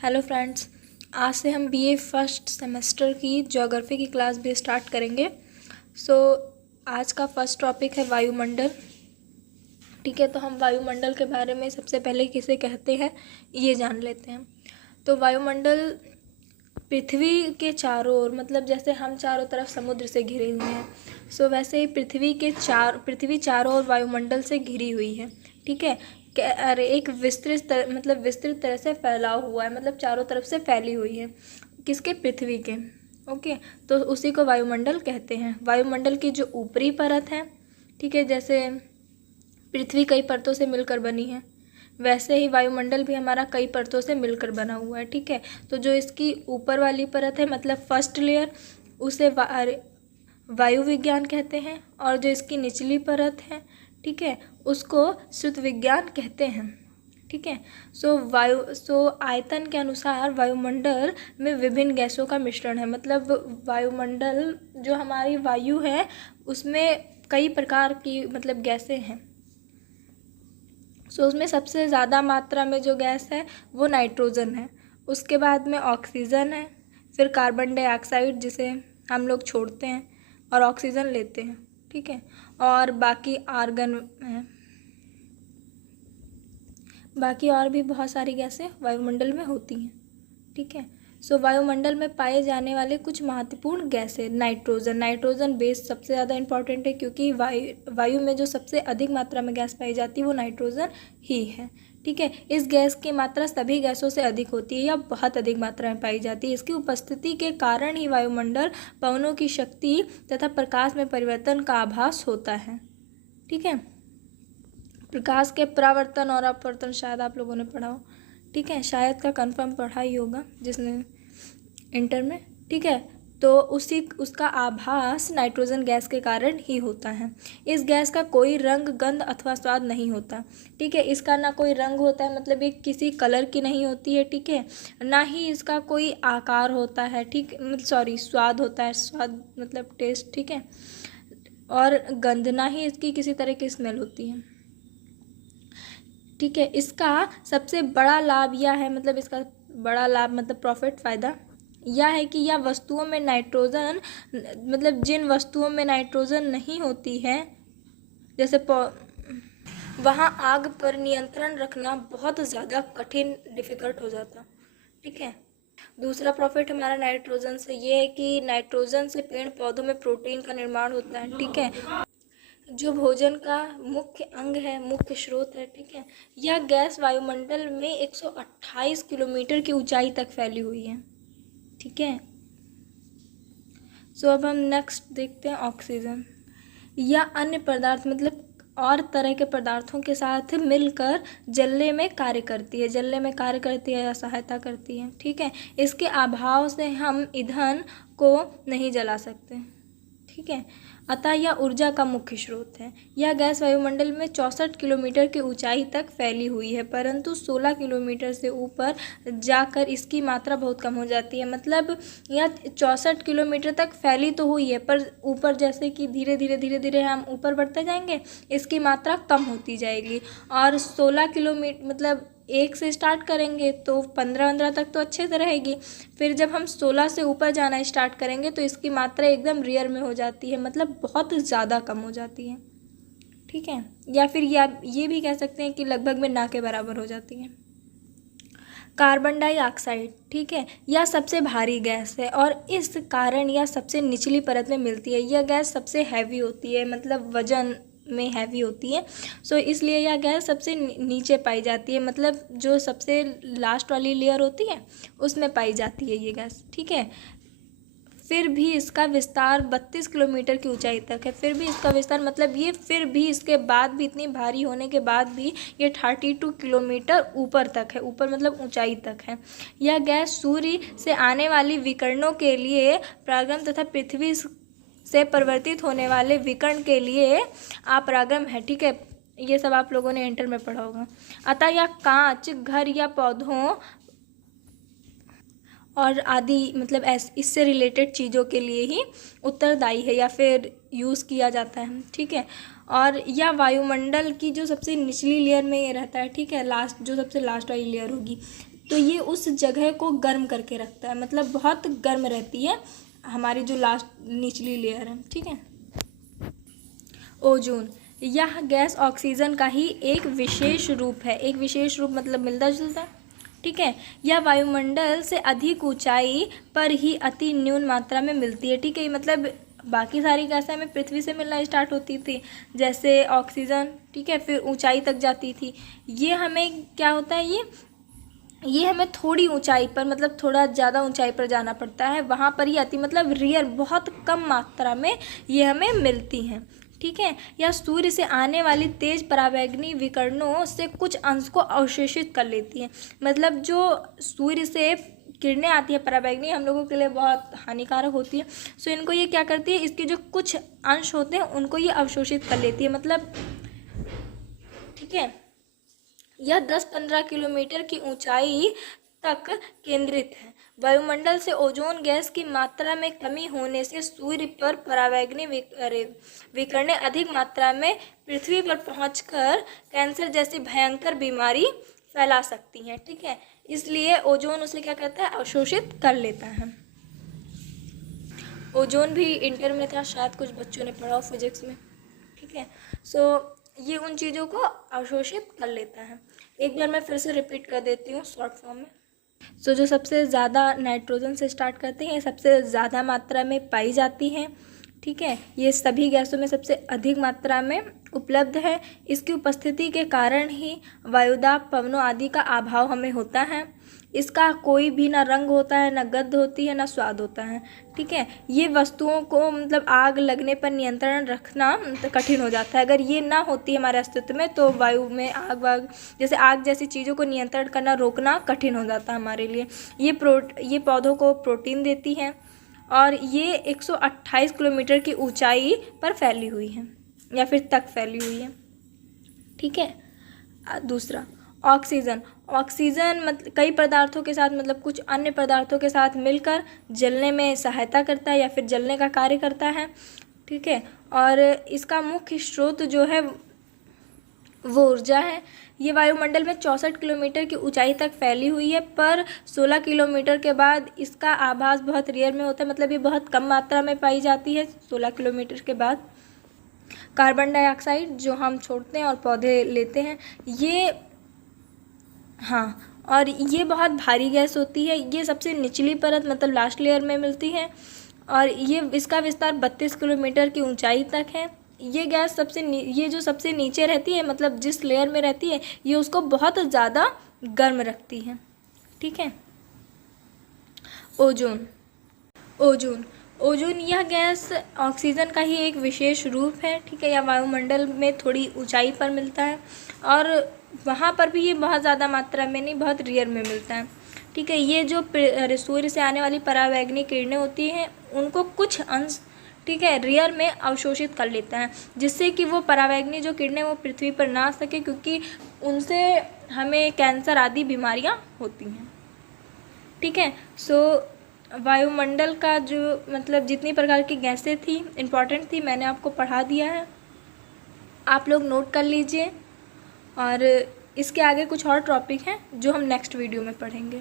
Hello friends, आज से हम बीए फर्स्ट सेमेस्टर की ज्योग्राफी की क्लास भी स्टार्ट करेंगे। आज का फर्स्ट टॉपिक है वायुमंडल। ठीक है, तो हम वायुमंडल के बारे में सबसे पहले किसे कहते हैं ये जान लेते हैं। तो वायुमंडल पृथ्वी के चारों ओर, मतलब जैसे हम चारों तरफ समुद्र से घिरे हुए हैं, वैसे ही पृथ्वी चारों ओर वायुमंडल से घिरी हुई है। ठीक है, अरे एक विस्तृत तरह से फैला हुआ है, मतलब चारों तरफ से फैली हुई है। किसके? पृथ्वी के। ओके, तो उसी को वायुमंडल कहते हैं। वायुमंडल की जो ऊपरी परत है, ठीक है, जैसे पृथ्वी कई परतों से मिलकर बनी है, वैसे ही वायुमंडल भी हमारा कई परतों से मिलकर बना हुआ है। ठीक है, तो जो इसकी ऊपर वाली परत है, मतलब फर्स्ट लेयर, उसे वायु विज्ञान कहते हैं, और जो इसकी निचली परत है, ठीक है, उसको श्रुत विज्ञान कहते हैं। ठीक है, आयतन के अनुसार वायुमंडल में विभिन्न गैसों का मिश्रण है। मतलब वायुमंडल जो हमारी वायु है उसमें कई प्रकार की मतलब गैसें हैं। उसमें सबसे ज़्यादा मात्रा में जो गैस है वो नाइट्रोजन है, उसके बाद में ऑक्सीजन है, फिर कार्बन डाइऑक्साइड जिसे हम लोग छोड़ते हैं और ऑक्सीजन लेते हैं। ठीक है, और बाकी आर्गन है, बाकी और भी बहुत सारी गैसें वायुमंडल में होती हैं। ठीक है, वायुमंडल में पाए जाने वाले कुछ महत्वपूर्ण गैसें। नाइट्रोजन बेस सबसे ज़्यादा इम्पॉर्टेंट है, क्योंकि वायु में जो सबसे अधिक मात्रा में गैस पाई जाती है वो नाइट्रोजन ही है। ठीक है, इस गैस की मात्रा सभी गैसों से अधिक होती है या बहुत अधिक मात्रा में पाई जाती है। इसकी उपस्थिति के कारण ही वायुमंडल पवनों की शक्ति तथा प्रकाश में परिवर्तन का आभास होता है। ठीक है, प्रकाश के परावर्तन और अपवर्तन शायद आप लोगों ने पढ़ा हो। ठीक है, शायद का कंफर्म पढ़ा ही होगा जिसने इंटर में। ठीक है, तो उसका आभास नाइट्रोजन गैस के कारण ही होता है। इस गैस का कोई रंग, गंध अथवा स्वाद नहीं होता। ठीक है, इसका ना कोई रंग होता है, मतलब ये किसी कलर की नहीं होती है। ठीक है, ना ही इसका कोई आकार होता है। ठीक, स्वाद होता है, स्वाद मतलब टेस्ट। ठीक है, और गंध, ना ही इसकी किसी तरह की स्मेल होती है। ठीक है, इसका सबसे बड़ा लाभ यह है, मतलब इसका बड़ा लाभ मतलब प्रॉफिट, फ़ायदा यह है कि यह वस्तुओं में नाइट्रोजन, मतलब जिन वस्तुओं में नाइट्रोजन नहीं होती है, जैसे वहाँ आग पर नियंत्रण रखना बहुत ज़्यादा कठिन, डिफ़िकल्ट हो जाता। ठीक है, दूसरा प्रॉफिट हमारा नाइट्रोजन से ये है कि नाइट्रोजन से पेड़ पौधों में प्रोटीन का निर्माण होता है। ठीक है, जो भोजन का मुख्य अंग है, मुख्य स्रोत है। ठीक है, यह गैस वायुमंडल में 128 किलोमीटर की ऊंचाई तक फैली हुई है। ठीक है, अब हम नेक्स्ट देखते हैं ऑक्सीजन। या अन्य पदार्थ, मतलब और तरह के पदार्थों के साथ मिलकर जलने में कार्य करती है या सहायता करती है। ठीक है, इसके अभाव से हम ईंधन को नहीं जला सकते। ठीक है, अतः यह ऊर्जा का मुख्य स्रोत है। यह गैस वायुमंडल में 64 किलोमीटर की ऊंचाई तक फैली हुई है, परंतु 16 किलोमीटर से ऊपर जाकर इसकी मात्रा बहुत कम हो जाती है। मतलब यह 64 किलोमीटर तक फैली तो हुई है, पर ऊपर जैसे कि धीरे धीरे हम ऊपर बढ़ते जाएंगे, इसकी मात्रा कम होती जाएगी। और 16 किलोमीटर मतलब 1 से स्टार्ट करेंगे तो 15 तक तो अच्छे से रहेगी, फिर जब हम 16 से ऊपर जाना स्टार्ट करेंगे तो इसकी मात्रा एकदम रेयर में हो जाती है, मतलब बहुत ज़्यादा कम हो जाती है। ठीक है, या फिर ये भी कह सकते हैं कि लगभग में ना के बराबर हो जाती है। कार्बन डाइऑक्साइड, ठीक है, यह सबसे भारी गैस है और इस कारण यह सबसे निचली परत में मिलती है। यह गैस सबसे हैवी होती है, मतलब वजन में हैवी होती है। इसलिए यह गैस सबसे नीचे पाई जाती है, मतलब जो सबसे लास्ट वाली लेयर होती है उसमें पाई जाती है ये गैस। ठीक है, फिर भी इसका विस्तार 32 किलोमीटर की ऊंचाई तक है। फिर भी इसका विस्तार मतलब ये, फिर भी इसके बाद भी, इतनी भारी होने के बाद भी ये 32 किलोमीटर ऊपर तक है। ऊपर मतलब ऊंचाई तक है। यह गैस सूर्य से आने वाली विकिरणों के लिए परागम तथा पृथ्वी से परिवर्तित होने वाले विकर्ण के लिए अपरागम है। ठीक है, ये सब आप लोगों ने इंटर में पढ़ा होगा। अतः यह कांच, घर या पौधों और आदि मतलब इससे रिलेटेड चीज़ों के लिए ही उत्तरदायी है या फिर यूज़ किया जाता है। ठीक है, और यह वायुमंडल की जो सबसे निचली लेयर में ये रहता है। ठीक है, जो सबसे लास्ट वाली लेयर होगी, तो ये उस जगह को गर्म करके रखता है, मतलब बहुत गर्म रहती है हमारी जो लास्ट निचली लेयर है, ठीक है। ओजोन, यह गैस ऑक्सीजन का ही एक विशेष रूप है। एक विशेष रूप मतलब मिलता जुलता, ठीक है। यह वायुमंडल से अधिक ऊंचाई पर ही अति न्यून मात्रा में मिलती है, ठीक है। मतलब बाकी सारी गैसें हमें पृथ्वी से मिलना स्टार्ट होती थी, जैसे ऑक्सीजन, ठीक है, फिर ऊंचाई तक जाती थी। ये हमें क्या होता है, ये हमें थोड़ी ऊंचाई पर, मतलब थोड़ा ज़्यादा ऊंचाई पर जाना पड़ता है, वहाँ पर ही आती, मतलब रेयर, बहुत कम मात्रा में ये हमें मिलती हैं, ठीक है। या सूर्य से आने वाली तेज परावैंगनी विकिरणों से कुछ अंश को अवशोषित कर लेती हैं। मतलब जो सूर्य से किरणें आती है परावैंगनी, हम लोगों के लिए बहुत हानिकारक होती है। सो इनको ये क्या करती है, इसके जो कुछ अंश होते हैं उनको ये अवशोषित कर लेती है, मतलब, ठीक है। यह 10-15 किलोमीटर की ऊंचाई तक केंद्रित है। वायुमंडल से ओजोन गैस की मात्रा में कमी होने से सूर्य पर परावैंगनी विकिरणें अधिक मात्रा में पृथ्वी पर पहुंचकर कैंसर जैसी भयंकर बीमारी फैला सकती हैं, ठीक है। इसलिए ओजोन उसे क्या कहता है, अवशोषित कर लेता है। ओजोन भी इंटर में था, शायद कुछ बच्चों ने पढ़ा फिजिक्स में, ठीक है। सो ये उन चीज़ों को अवशोषित कर लेता है। एक बार मैं फिर से रिपीट कर देती हूँ शॉर्ट फॉर्म में। सो जो सबसे ज़्यादा नाइट्रोजन से स्टार्ट करते हैं, सबसे ज़्यादा मात्रा में पाई जाती हैं, ठीक है। ये सभी गैसों में सबसे अधिक मात्रा में उपलब्ध है। इसकी उपस्थिति के कारण ही वायुदाब, पवनों आदि का अभाव हमें होता है। इसका कोई भी ना रंग होता है, ना गंध होती है, ना स्वाद होता है, ठीक है। ये वस्तुओं को, मतलब आग लगने पर नियंत्रण रखना कठिन हो जाता है। अगर ये ना होती हमारे अस्तित्व में तो वायु में आग जैसे आग जैसी चीज़ों को नियंत्रण करना, रोकना कठिन हो जाता है हमारे लिए। ये पौधों को प्रोटीन देती है और ये 128 किलोमीटर की ऊंचाई पर फैली हुई है या फिर तक फैली हुई है, ठीक है। दूसरा, ऑक्सीजन। ऑक्सीजन मतलब कई पदार्थों के साथ, मतलब कुछ अन्य पदार्थों के साथ मिलकर जलने में सहायता करता है या फिर जलने का कार्य करता है, ठीक है। और इसका मुख्य स्रोत जो है वो ऊर्जा है। ये वायुमंडल में 64 किलोमीटर की ऊंचाई तक फैली हुई है, पर 16 किलोमीटर के बाद इसका आभास बहुत रेयर में होता है, मतलब ये बहुत कम मात्रा में पाई जाती है 16 किलोमीटर के बाद। कार्बन डाइऑक्साइड जो हम छोड़ते हैं और पौधे लेते हैं, ये, हाँ, और ये बहुत भारी गैस होती है। ये सबसे निचली परत, मतलब लास्ट लेयर में मिलती है और इसका विस्तार 32 किलोमीटर की ऊंचाई तक है। ये गैस ये जो सबसे नीचे रहती है, मतलब जिस लेयर में रहती है, ये उसको बहुत ज़्यादा गर्म रखती है, ठीक है। ओजोन यह गैस ऑक्सीजन का ही एक विशेष रूप है, ठीक है। यह वायुमंडल में थोड़ी ऊंचाई पर मिलता है और वहाँ पर भी ये बहुत ज़्यादा मात्रा में नहीं, बहुत रेयर में मिलता है, ठीक है। ये जो सूर्य से आने वाली परावैंगनी किरणें होती हैं उनको कुछ अंश, ठीक है, रेयर में अवशोषित कर लेता है, जिससे कि वो परावैंगनी जो किरणें वो पृथ्वी पर ना आ सके, क्योंकि उनसे हमें कैंसर आदि बीमारियाँ होती हैं, ठीक है। सो वायुमंडल का जो, मतलब जितनी प्रकार की गैसें थी इम्पॉर्टेंट थी, मैंने आपको पढ़ा दिया है, आप लोग नोट कर लीजिए। और इसके आगे कुछ और टॉपिक हैं जो हम नेक्स्ट वीडियो में पढ़ेंगे।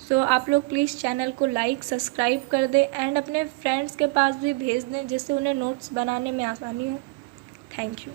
सो आप लोग प्लीज़ चैनल को लाइक, सब्सक्राइब कर दें एंड अपने फ्रेंड्स के पास भी भेज दें, जिससे उन्हें नोट्स बनाने में आसानी हो। Thank you.